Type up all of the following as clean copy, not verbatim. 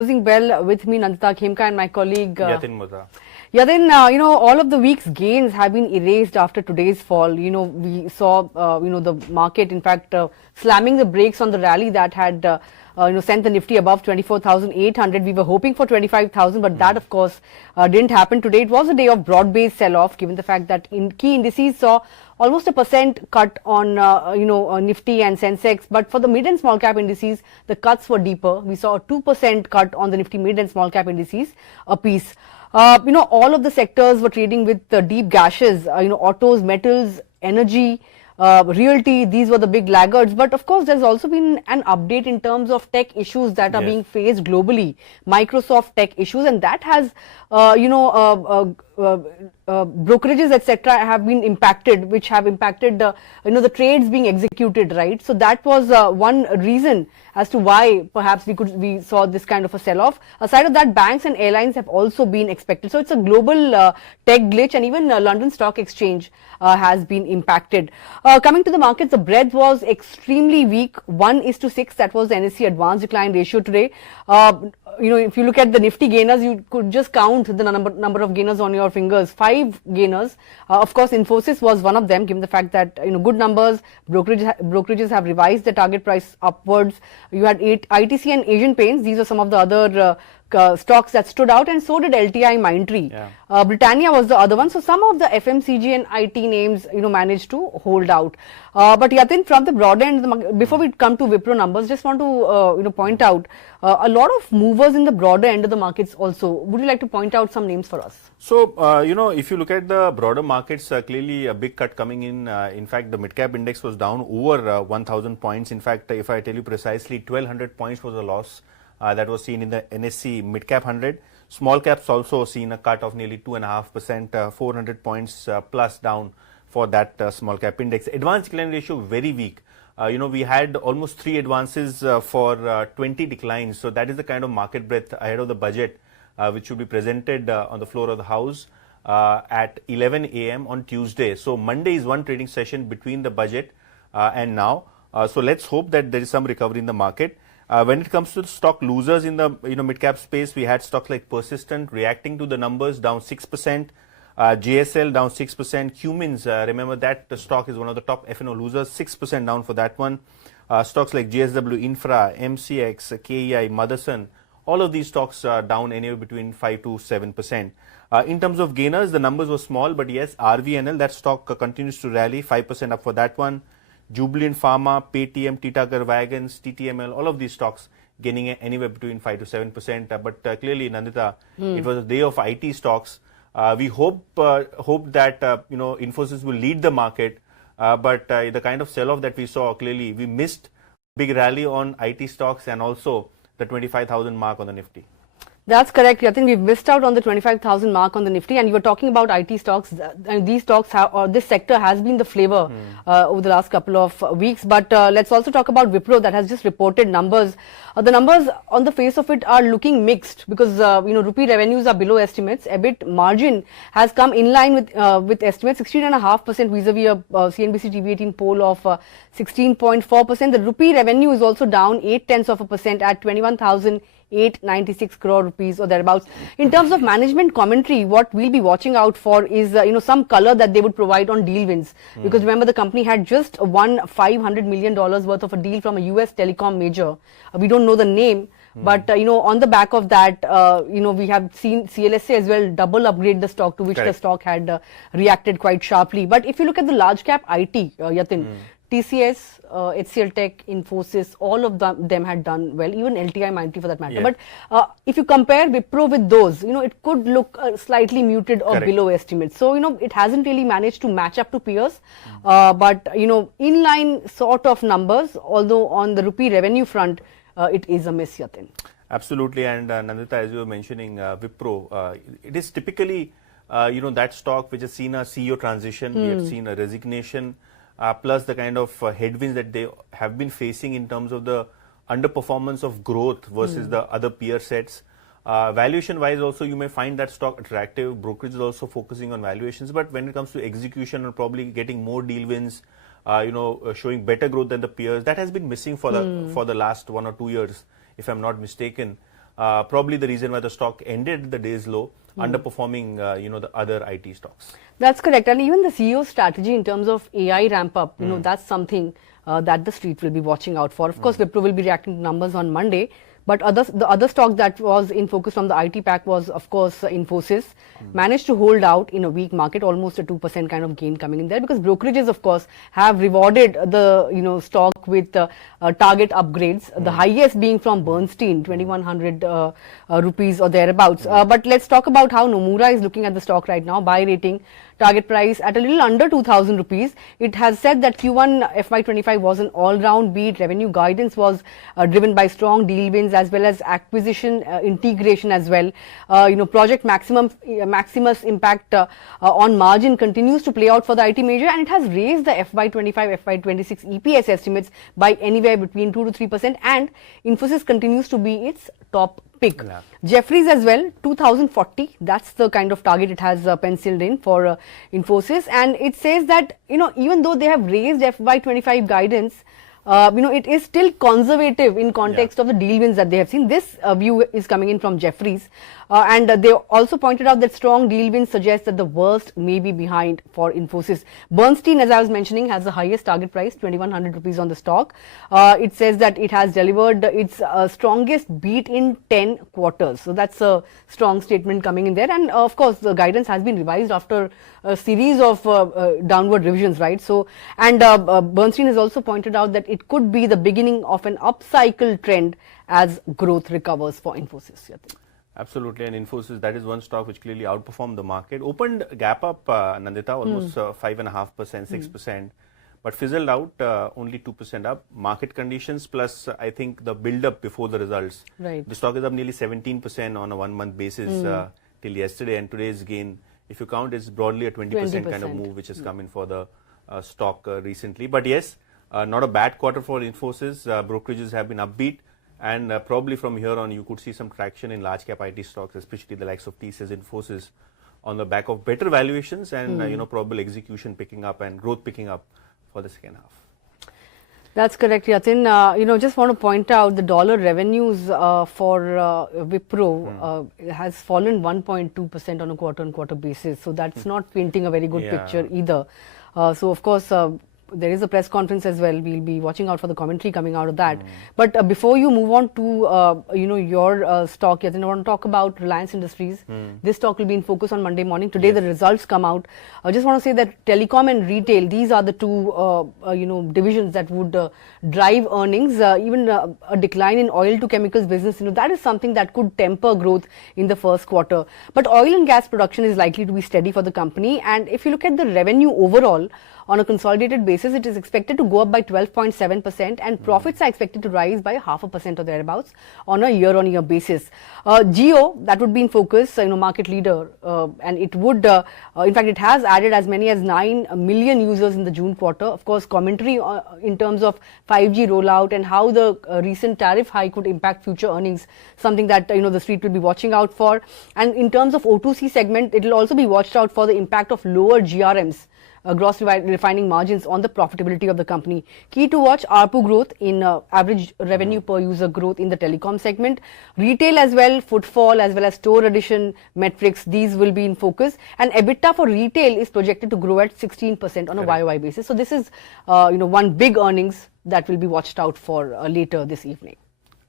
Closing bell with me, Nandita, Khemka, and my colleague Yatin Mota. Yatin, all of the week's gains have been erased after today's fall. We saw, the market, in fact, slamming the brakes on the rally that had, sent the Nifty above 24,800. We were hoping for 25,000, but that, of course, didn't happen today. It was a day of broad-based sell-off, given the fact that key indices saw almost a % cut on, Nifty and Sensex. But for the mid and small cap indices, the cuts were deeper. We saw a 2% cut on the Nifty mid and small cap indices a piece. All of the sectors were trading with deep gashes, autos, metals, energy, realty, these were the big laggards. But of course, there's also been an update in terms of tech issues that are being faced globally, Microsoft tech issues, and that has, brokerages, etc., have been impacted, which have impacted, the trades being executed, right? So that was one reason as to why perhaps we saw this kind of a sell-off. Aside of that, banks and airlines have also been expected. So it's a global tech glitch, and even London Stock Exchange has been impacted. Coming to the markets, the breadth was extremely weak. 1:6, that was the NSE advanced decline ratio today. If you look at the Nifty gainers, you could just count the number of gainers on your fingers. 5 gainers. Of course, Infosys was one of them, given the fact that, good numbers, brokerages have revised the target price upwards. You had ITC and Asian Paints. These are some of the other stocks that stood out, and so did LTI Mindtree. Yeah. Britannia was the other one. So some of the FMCG and IT names, managed to hold out. But Yatin, from the broad end, before we come to Wipro numbers, just want to, point out a lot of movers in the broader end of the markets also. Would you like to point out some names for us? So, if you look at the broader markets, clearly a big cut coming in. In fact, the Midcap index was down over 1,000 points. In fact, if I tell you precisely, 1,200 points was a loss. That was seen in the NSE Midcap 100. Small caps also seen a cut of nearly 2.5%, 400 points plus down for that small cap index. Advanced decline ratio very weak. We had almost 3 advances for 20 declines. So that is the kind of market breadth ahead of the budget, which should be presented on the floor of the House at 11 a.m. on Tuesday. So Monday is one trading session between the budget and now. So let's hope that there is some recovery in the market. When it comes to stock losers in the mid-cap space, we had stocks like Persistent reacting to the numbers, down 6%, JSL down 6%, Cummins, remember that the stock is one of the top F&O losers, 6% down for that one. Stocks like GSW Infra, MCX, KEI, Motherson, all of these stocks are down anywhere between 5 to 7%. In terms of gainers, the numbers were small, but yes, RVNL, that stock continues to rally, 5% up for that one. Jubilant Pharma, Paytm, Titagar Wagons, TTML, all of these stocks gaining anywhere between 5 to 7%. But clearly, Nandita, it was a day of IT stocks. We hope that Infosys will lead the market. But the kind of sell-off that we saw, clearly we missed big rally on IT stocks and also the 25,000 mark on the Nifty. That's correct. I think we've missed out on the 25,000 mark on the Nifty, and you were talking about IT stocks. And these stocks this sector has been the flavor over the last couple of weeks. But let's also talk about Wipro that has just reported numbers. The numbers on the face of it are looking mixed because rupee revenues are below estimates. EBIT margin has come in line with estimates, 16.5% vis-a-vis a CNBC TV18 poll of 16.4%. The rupee revenue is also down 0.8% at 21,896 crore rupees or thereabouts. In terms of management commentary, what we'll be watching out for is some color that they would provide on deal wins. Because remember, the company had just won $500 million worth of a deal from a US telecom major. We don't know the name, but on the back of that, we have seen CLSA as well double upgrade the stock, to which the stock had reacted quite sharply. But if you look at the large cap IT, Yatin, TCS, HCL Tech, Infosys, all of them had done well, even LTI Mindtree for that matter. Yeah. But if you compare Wipro with those, it could look slightly muted or below estimates. So, it hasn't really managed to match up to peers. But, inline sort of numbers, although on the rupee revenue front, it is a miss, Yatin. Absolutely. And Nandita, as you were mentioning, Wipro, it is typically, that stock which has seen a CEO transition, we have seen a resignation. Plus the kind of headwinds that they have been facing in terms of the underperformance of growth versus the other peer sets. Valuation wise also, you may find that stock attractive. Brokerage is also focusing on valuations, but when it comes to execution or probably getting more deal wins, showing better growth than the peers, that has been missing for the last 1 or 2 years, if I'm not mistaken. probably the reason why the stock ended the day's low, underperforming, the other IT stocks. That's correct. And even the CEO strategy in terms of AI ramp up, that's something that the street will be watching out for. Of course, Wipro will be reacting to numbers on Monday. But the other stock that was in focus from the IT pack was, of course, Infosys. Managed to hold out in a weak market, almost a 2% kind of gain coming in there, because brokerages, of course, have rewarded the stock with target upgrades. The highest being from Bernstein, 2100 rupees or thereabouts. But let's talk about how Nomura is looking at the stock right now. Buy rating, target price at a little under 2,000 rupees. It has said that Q1 FY25 was an all-round beat. Revenue guidance was driven by strong deal wins as well as acquisition integration as well. Project Maximus impact on margin continues to play out for the IT major, and it has raised the FY25, FY26 EPS estimates by anywhere between 2 to 3%, and Infosys continues to be its top pick. Yeah. Jefferies as well, 2040, that's the kind of target it has penciled in for Infosys, and it says that, even though they have raised FY25 guidance, it is still conservative in context of the deal wins that they have seen. This view is coming in from Jefferies. And they also pointed out that strong deal wins suggest that the worst may be behind for Infosys. Bernstein, as I was mentioning, has the highest target price, 2100 rupees on the stock. It says that it has delivered its strongest beat in 10 quarters. So that's a strong statement coming in there. And of course, the guidance has been revised after a series of downward revisions, right? So, and Bernstein has also pointed out that it could be the beginning of an upcycle trend as growth recovers for Infosys. Yatin. Absolutely, and Infosys, that is one stock which clearly outperformed the market. Opened gap up, Nandita, almost 5.5%, 6%, but fizzled out only 2% up. Market conditions plus, I think, the build-up before the results. Right. The stock is up nearly 17% on a one-month basis till yesterday, and today's gain, if you count, is broadly a 20% kind of move which has come in for the stock recently. But yes, not a bad quarter for Infosys. Brokerages have been upbeat. And probably from here on, you could see some traction in large cap IT stocks, especially the likes of TCS, Infosys, on the back of better valuations and probable execution picking up and growth picking up for the second half. That's correct, Yatin. Just want to point out the dollar revenues for Wipro has fallen 1.2% on a quarter-on-quarter basis. So that's not painting a very good picture either. So of course, there is a press conference as well. We'll be watching out for the commentary coming out of that. But before you move on to your stock, Yatin, I want to talk about Reliance Industries. This stock will be in focus on Monday morning. Today the results come out. I just want to say that telecom and retail, these are the two divisions that would drive earnings. Even a decline in oil to chemicals business, that is something that could temper growth in the first quarter. But oil and gas production is likely to be steady for the company. And if you look at the revenue overall, on a consolidated basis, it is expected to go up by 12.7%, and profits are expected to rise by 0.5% or thereabouts on a year-on-year basis. Jio, that would be in focus, market leader, and it would, in fact, it has added as many as 9 million users in the June quarter. Of course, commentary in terms of 5G rollout and how the recent tariff hike could impact future earnings, something that the street will be watching out for. And in terms of O2C segment, it will also be watched out for the impact of lower GRMs. Gross refining margins on the profitability of the company. Key to watch, ARPU growth in average revenue per user growth in the telecom segment. Retail as well, footfall as well as store addition metrics, these will be in focus. And EBITDA for retail is projected to grow at 16% on a YOY basis. So this is one big earnings that will be watched out for later this evening.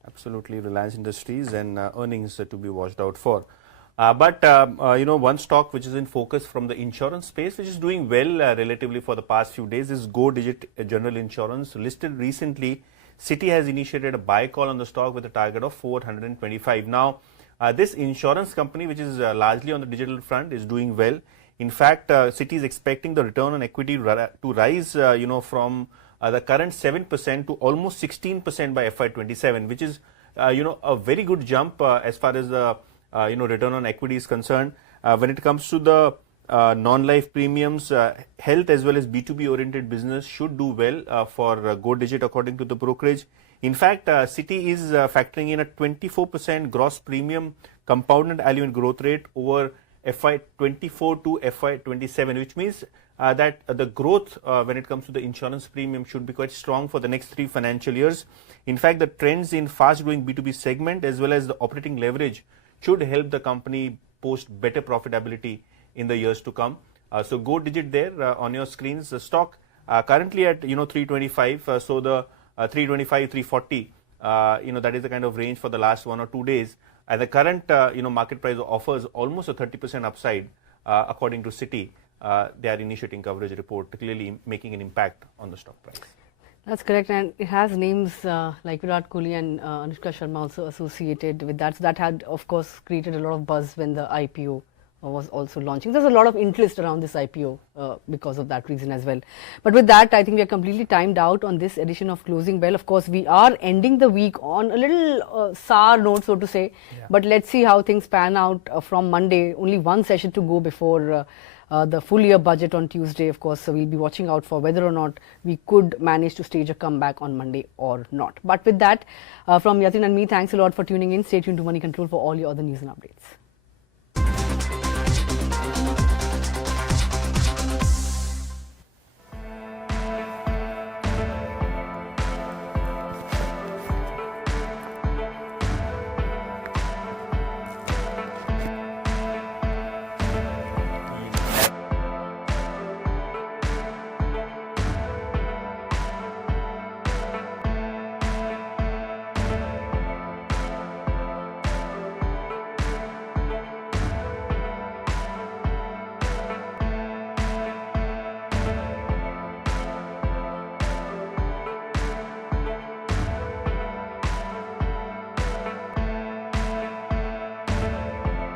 Absolutely, Reliance Industries and earnings to be watched out for. One stock which is in focus from the insurance space, which is doing well relatively for the past few days, is Go Digit General Insurance. Listed recently, Citi has initiated a buy call on the stock with a target of 425. Now, this insurance company, which is largely on the digital front, is doing well. In fact, Citi is expecting the return on equity to rise, from the current 7% to almost 16% by FY27, which is, a very good jump as far as the return on equity is concerned. When it comes to the non-life premiums, health as well as B2B oriented business should do well for Go Digit according to the brokerage. In fact, Citi is factoring in a 24% gross premium compounded annual growth rate over FY24 to FY27, which means that the growth when it comes to the insurance premium should be quite strong for the next 3 financial years. In fact, the trends in fast-growing B2B segment as well as the operating leverage should help the company post better profitability in the years to come. So go digit there on your screens. The stock currently at 325. So the 325, 340. That is the kind of range for the last 1 or 2 days. And the current market price offers almost a 30% upside according to Citi. They are initiating coverage report, clearly making an impact on the stock price. That's correct, and it has names like Virat Kohli and Anushka Sharma also associated with that. So that had, of course, created a lot of buzz when the IPO was also launching. There's a lot of interest around this IPO because of that reason as well. But with that, I think we are completely timed out on this edition of Closing Bell. Of course, we are ending the week on a little sour note, so to say. Yeah. But let's see how things pan out from Monday. Only one session to go before the full year budget on Tuesday, of course. So we'll be watching out for whether or not we could manage to stage a comeback on Monday or not. But with that, from Yatin and me, thanks a lot for tuning in. Stay tuned to Money Control for all your other news and updates.